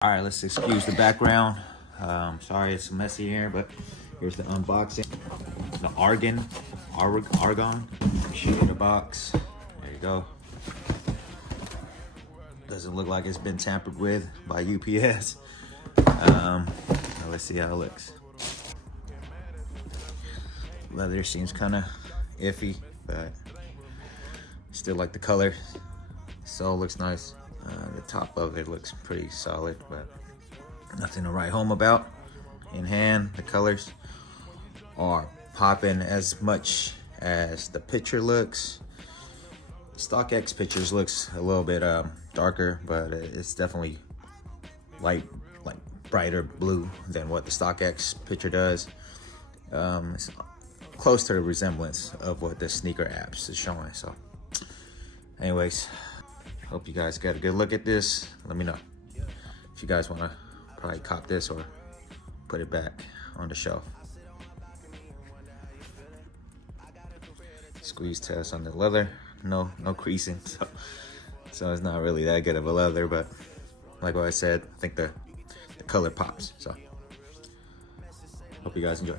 All right, let's excuse the background. Sorry it's messy here, but here's the unboxing. The Argon. Shoot in the box. There you go. Doesn't look like it's been tampered with by UPS. Let's see how it looks. Leather seems kind of iffy, but still like the color. Sole looks nice. The top of it looks pretty solid, but nothing to write home about. In hand, the colors are popping as much as the picture looks. StockX pictures looks a little bit darker, but it's definitely like brighter blue than what the StockX picture does. It's close to the resemblance of what the sneaker apps is showing. So anyways, hope you guys got a good look at this. Let me know if you guys want to probably cop this or put it back on the shelf. Squeeze test on the leather. No creasing, so it's not really that good of a leather, but like what I said, I think the color pops. So hope you guys enjoy.